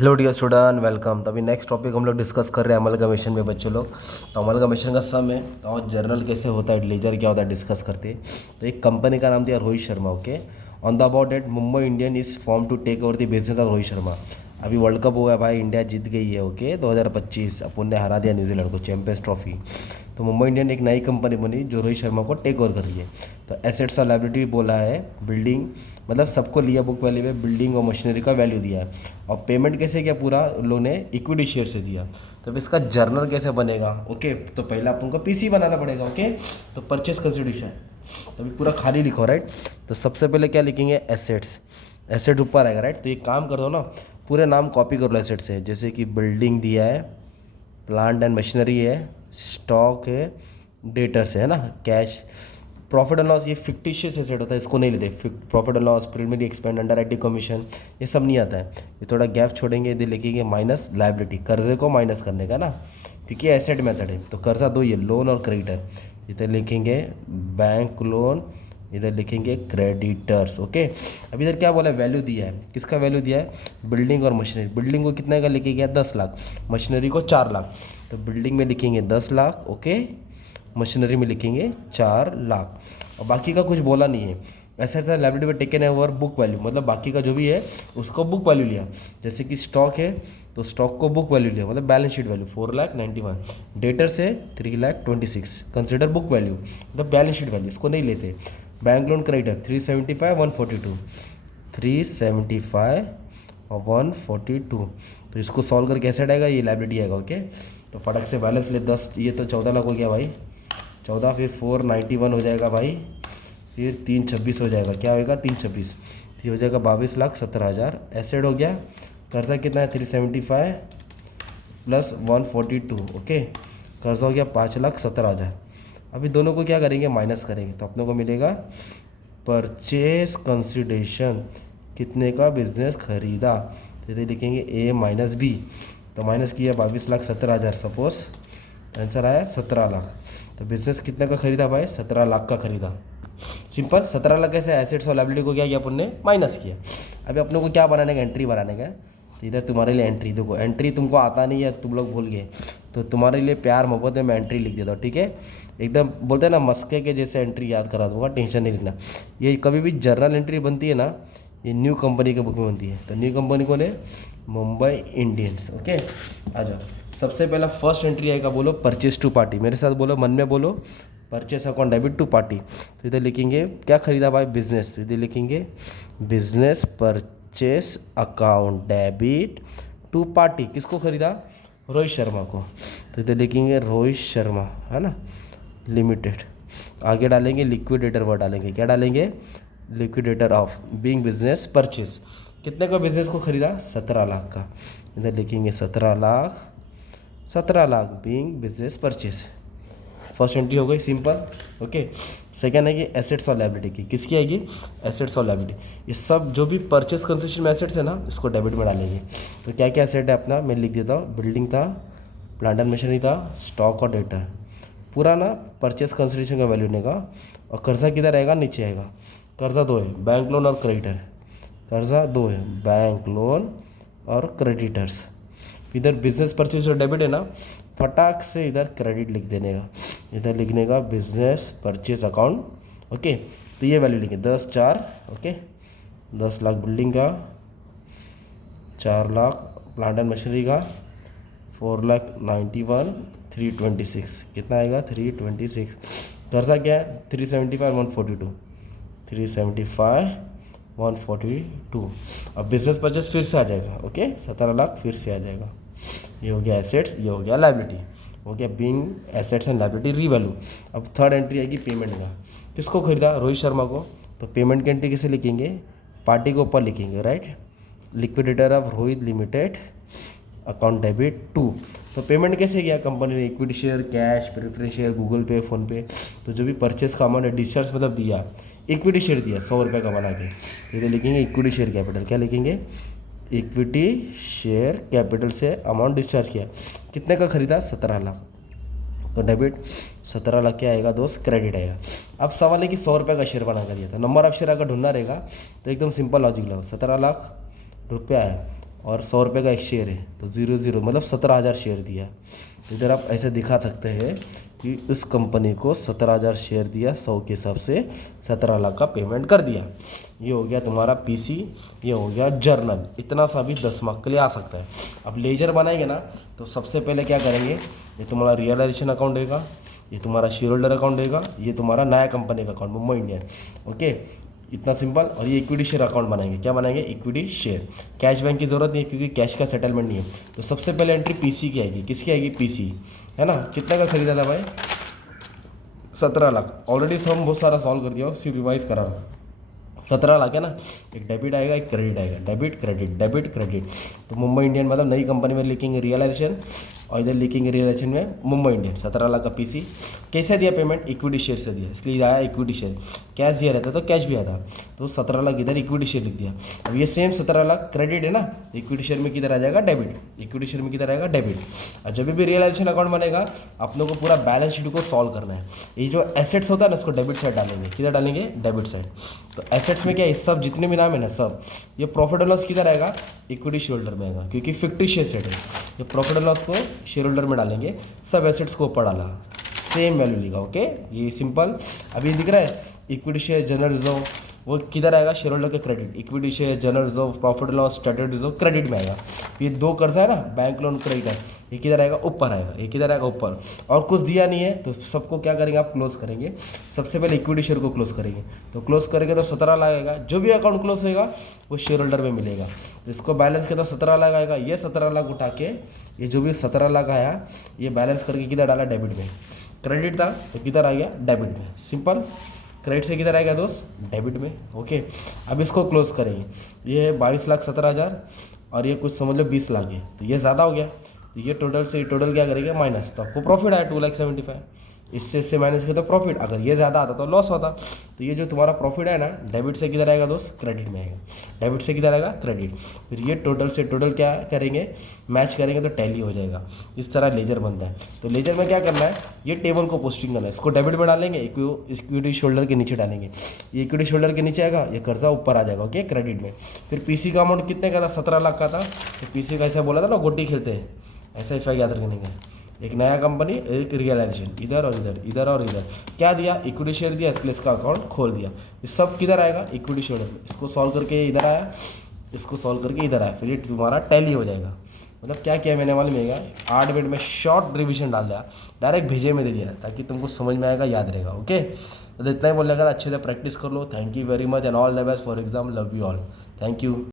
Hello dear student, welcome. तो अभी next topic हम लोग डिस्कस कर रहे हैं अमलगमेशन में बच्चों लोग। तो अमलगमेशन का सम है और जर्नल कैसे होता है, लेजर क्या होता है, डिस्कस करते हैं। तो एक कंपनी का नाम दिया Rohit Sharma. Okay, on the about date Mumbai Indian is form to take over the business of Rohit Sharma. अभी वर्ल्ड कप हुआ है भाई, इंडिया जीत गई है। ओके, 2025 अपन ने हरा दिया न्यूजीलैंड को, चैंपियंस ट्रॉफी। तो मुंबई इंडियन एक नई कंपनी बनी जो रोहित शर्मा को टेक ओवर कर रही है। तो एसेट्स और लायबिलिटी भी बोला है, बिल्डिंग मतलब सबको लिया बुक वैल्यू में, बिल्डिंग और मशीनरी का वैल्यू दिया है। और पेमेंट कैसे किया, पूरा उन लोगों ने इक्विटी शेयर से दिया। तो अब इसका जर्नल कैसे बनेगा। ओके, तो पहले अपन को पीसी बनाना पड़ेगा। ओके, तो परचेस कंसिडरेशन तो अभी पूरा खाली लिखो, राइट। तो सबसे पहले क्या लिखेंगे, एसेट्स। एसेट ऊपर आएगा, राइट। तो ये काम कर दो ना, पूरे नाम कॉपी कर लो एसेट से। जैसे कि बिल्डिंग दिया है, प्लांट एंड मशीनरी है, स्टॉक है, डेटर्स है ना, कैश। प्रॉफिट एंड लॉस ये फिक्टिशियस एसेट होता है, इसको नहीं लेते। Profit and loss, preliminary expand, under writing commission, ये सब नहीं आता है। ये थोड़ा गैप छोड़ेंगे, इधर लिखेंगे माइनस लायबिलिटी, कर्जे को माइनस करने का ना, क्योंकि एसेट मेथड है। तो कर्जा दो, ये लोन और क्रेडिटर। इधर लिखेंगे बैंक लोन, इधर लिखेंगे क्रेडिटर्स। ओके, अब इधर क्या बोला है, वैल्यू दिया है। किसका वैल्यू दिया है, बिल्डिंग और मशीनरी। बिल्डिंग को कितने का लिखे गया, 10 लाख। मशीनरी को 4 लाख। तो बिल्डिंग में लिखेंगे 10 लाख, ओके। मशीनरी में लिखेंगे 4 लाख। और बाकी का कुछ बोला नहीं है। ऐसा ऐसा लायबिलिटी में टेकन है ओवर बुक वैल्यू, मतलब बाकी का जो भी है उसको बुक वैल्यू लिया। जैसे कि स्टॉक है तो स्टॉक को बुक वैल्यू लिया, मतलब बैलेंस शीट वैल्यू 4,91,000। डेटर से 3,26,000, कंसिडर बुक वैल्यू मतलब बैलेंस शीट वैल्यू, इसको नहीं लेते। बैंक लोन क्रेडिटर 375 142, 375 और 142। तो इसको सॉल्व करके कैसे आएगा, ये लायबिलिटी आएगा। ओके, तो फटक से बैलेंस ले 10, ये तो 14 लाख हो गया भाई, 14, फिर 491 हो जाएगा भाई, फिर 326 हो जाएगा। क्या होगा, 326, फिर हो जाएगा 22,17,000। एसेट हो गया। कर्जा कितना है, 375 प्लस 142। ओके, कर्जा हो गया 5,17,000। अभी दोनों को क्या करेंगे, माइनस करेंगे। तो अपने को मिलेगा परचेस कंसिडरेशन, कितने का बिजनेस खरीदा। तो इधर लिखेंगे ए माइनस बी। तो माइनस किया 22,17,000, सपोज आंसर आया 17 लाख। तो बिजनेस कितने का खरीदा भाई, 17 लाख का खरीदा। सिंपल, 17 लाख कैसे, एसेट्स और लायबिलिटी को क्या किया अपन ने, माइनस किया। अभी अपने को क्या बनाने का, एंट्री बनाने का। तो इधर तुम्हारे लिए एंट्री, देखो एंट्री तुमको आता नहीं है, तुम लोग भूल गए। तो तुम्हारे लिए प्यार मोहब्बत में मैं एंट्री लिख देता हूँ, ठीक है। एकदम बोलते हैं ना, मस्के के जैसे एंट्री याद करा दूंगा, टेंशन नहीं लेना। ये कभी भी जर्नल एंट्री बनती है ना, ये न्यू कंपनी के बुक में बनती है। तो न्यू कंपनी कौन है, मुंबई इंडियंस। ओके, आ जाओ। सबसे पहला फर्स्ट एंट्री आएगा, बोलो परचेस टू पार्टी, मेरे साथ बोलो, मन में बोलो, purchase account debit to party. तो इधर लिखेंगे क्या खरीदा भाई, बिजनेस। तो इधर लिखेंगे business purchase account debit to party, किसको खरीदा, रोहित शर्मा को। तो इधर लिखेंगे रोहित शर्मा, है ना, लिमिटेड। आगे डालेंगे लिक्विडेटर वर्ड डालेंगे, क्या डालेंगे, liquidator of being business purchase. कितने का बिजनेस को खरीदा, 17 लाख का। इधर लिखेंगे 17 lakh, 17 lakh being business purchase. First entry हो गई, सिंपल। ओके, सेकेंड है कि एसेट्स और लायबिलिटी की, किसकी आएगी, एसेट्स और लायबिलिटी। ये सब जो भी परचेस कंसेशन में एसेट्स है ना, इसको डेबिट में डालेंगे। तो क्या क्या एसेट है अपना, मैं लिख देता हूँ। बिल्डिंग था, प्लांट एंड मशीनरी था, स्टॉक और डेटा, पूरा ना परचेस कंसिडरेशन का वैल्यू देगा। और कर्जा किधर आएगा, नीचे आएगा। कर्जा दो है, बैंक लोन और क्रेडिटर। कर्जा दो है, बैंक लोन और क्रेडिटर्स। इधर बिजनेस परचेज और डेबिट है ना, फटाक से इधर क्रेडिट लिख देने का। इधर लिखने का बिजनेस परचेज अकाउंट। ओके, तो ये वैल्यू लिखे 10,4। ओके, 10 लाख बिल्डिंग का, 4 लाख प्लांट एंड मशीनरी का, 4,91,000, 326, कितना आएगा, 326। कर्जा क्या है, 375 142, 375 142। अब बिजनेस परचेस फिर से आ जाएगा। ओके, 17 लाख फिर से आ जाएगा। ये हो गया एसेट्स, ये हो गया लायबिलिटी, हो गया being assets and liability revalue. अब थर्ड एंट्री आएगी पेमेंट का, किसको खरीदा, रोहित शर्मा को। तो पेमेंट की एंट्री कैसे लिखेंगे, पार्टी को ऊपर लिखेंगे, right. Liquidator of Rohit limited account debit to. तो पेमेंट कैसे किया कंपनी ने, equity share, cash, preference share, Google Pay, PhonePe. तो जो भी परचेस का अमाउंट है, डिस्चार्ज मतलब दिया, इक्विटी शेयर दिया 100 रुपये का बना के। तो इधर लिखेंगे इक्विटी शेयर कैपिटल, क्या लिखेंगे, इक्विटी शेयर कैपिटल से अमाउंट डिस्चार्ज किया। कितने का खरीदा, 17 लाख। तो डेबिट 17 लाख क्या आएगा दोस्त, क्रेडिट आएगा। अब सवाल है कि 100 रुपये का शेयर बना कर दिया था, नंबर ऑफ शेयर अगर ढूंढना रहेगा तो एकदम सिंपल लॉजिक लगाओ। 17 लाख रुपया है, और 100 रुपये का एक शेयर है, तो 0 मतलब 17,000 शेयर दिया। तो इधर आप ऐसे दिखा सकते हैं कि उस कंपनी को 17,000 शेयर दिया, 100 के हिसाब से 17 लाख का पेमेंट कर दिया। ये हो गया तुम्हारा पीसी, ये हो गया जर्नल। इतना सा भी 10 मार्क के लिए आ सकता है। अब लेजर बनाएंगे ना, तो सबसे पहले क्या करेंगे, ये तुम्हारा रियलाइजेशन अकाउंट रहेगा, ये तुम्हारा शेयर होल्डर अकाउंट रहेगा, ये तुम्हारा नया कंपनी का अकाउंट मुंबई इंडियन। ओके, इतना सिंपल। और ये इक्विटी शेयर अकाउंट बनाएंगे, क्या बनाएंगे, इक्विटी शेयर। कैश बैंक की ज़रूरत नहीं है क्योंकि कैश का सेटलमेंट नहीं है। तो सबसे पहले एंट्री पीसी की आएगी, किसकी आएगी, पीसी, है ना। कितने का खरीदा था भाई, 17 लाख। ऑलरेडी सम बहुत सारा सॉल्व कर दिया, सिर्फ रिवाइज करा रहा। 17 लाख है ना, एक डेबिट आएगा एक क्रेडिट आएगा, डेबिट क्रेडिट डेबिट क्रेडिट। तो मुंबई इंडियन मतलब नई कंपनी में लिखेंगे रियलाइजेशन, और इधर लिखेंगे रियलाइजेशन में मुंबई इंडियन। 17 लाख का पीसी। कैसे दिया पेमेंट, इक्विटी शेयर से दिया, इसलिए आया इक्विटी शेयर। कैश दिया रहता तो कैश भी आता, तो 17 लाख इधर इक्विटी शेयर लिख दिया। अब ये सेम 17 लाख क्रेडिट है ना, इक्विटी शेयर में किधर आ जाएगा, डेबिट। इक्विटी शेयर में किधर आएगा, डेबिट। और जब भी रियलाइजेशन अकाउंट बनेगा, आप लोगों को पूरा बैलेंस शीट को सॉल्व करना है। ये जो एसेट्स होता है ना, उसको डेबिट साइड डालेंगे, किधर डालेंगे, डेबिट साइड। तो एसेट्स में क्या है, सब जितने भी नाम है ना सब, ये प्रॉफिट एंड लॉस किधर आएगा, इक्विटी शेयर होल्डर में आएगा, क्योंकि फिक्टिशियस सेट है। ये प्रॉफिट एंड लॉस को शेयर होल्डर में डालेंगे, सब एसेट्स को ऊपर डाला, सेम वैल्यू लिखा। ओके, ये सिंपल। अभी दिख रहा है इक्विटी शेयर जनरल रिजर्व, वो किधर आएगा, शेयर होल्डर के credit. Equity share general reserve profit and loss statutory reserve credit में आएगा। ये दो कर्जा है ना, बैंक लोन क्रेडिट, ये किधर आएगा, ऊपर आएगा। ये किधर आएगा, ऊपर। और कुछ दिया नहीं है तो सबको क्या करेंगे आप, क्लोज करेंगे। सबसे पहले इक्विटी शेयर को क्लोज करेंगे, तो क्लोज करेंगे तो 17 लाख आएगा। जो भी अकाउंट क्लोज होगा वो शेयर होल्डर में मिलेगा। तो इसको बैलेंस किया तो 17 लाख आएगा। ये 17 लाख उठा के, ये जो भी 17 लाख आया, ये बैलेंस करके किधर डाला, डेबिट में। क्रेडिट था तो किधर आ गया, डेबिट में। सिंपल। क्रेडिट से किधर आएगा दोस्त, डेबिट में। ओके, अब इसको क्लोज करेंगे। ये 22,17,000 और ये कुछ समझ लो 20 लाख है, तो ये ज़्यादा हो गया। तो ये टोटल से टोटल क्या करेंगे, माइनस। तो आपको प्रॉफिट आया 2,75,000। इससे माइनस किया तो प्रॉफिट, अगर ये ज़्यादा आता तो लॉस होता। तो ये जो तुम्हारा प्रॉफिट है ना, डेबिट से किधर आएगा दोस्त, क्रेडिट में आएगा। डेबिट से किधर आएगा, क्रेडिट। फिर ये टोटल से टोटल क्या करेंगे, मैच करेंगे तो टैली हो जाएगा। इस तरह लेजर बनता है। तो लेजर में क्या करना है, ये टेबल को पोस्टिंग करना है। इसको डेबिट में डालेंगे, इक्विटी शोल्डर के नीचे डालेंगे। ये इक्विटी शोल्डर के नीचे आएगा, ये कर्जा ऊपर आ जाएगा। ओके, क्रेडिट में। फिर पीसी का अमाउंट कितने का था, 17 लाख का था। तो पीसी का ऐसा बोला था ना, गोटी खेलते हैं, ऐसा इफेक्ट याद रखने का। एक नया कंपनी, एक रियलाइजेशन, इधर और इधर, इधर और इधर। क्या दिया, इक्विटी शेयर दिया, इसके लिए इसका अकाउंट खोल दिया। ये सब किधर आएगा, इक्विटी शेयर में। इसको सॉल्व करके इधर आया, इसको सॉल्व करके इधर आया, फिर ये तुम्हारा टैली हो जाएगा। मतलब क्या किया मैंने मालूम है, 8 मिनट में शॉर्ट रिविजन डाल दिया, डायरेक्ट भेजे में दे दिया, ताकि तुमको समझ में आएगा, याद रहेगा। ओके, तो इतना ही बोलने का, अच्छे से प्रैक्टिस कर लो। Thank you very much and all the best for exam. Love you all. Thank you.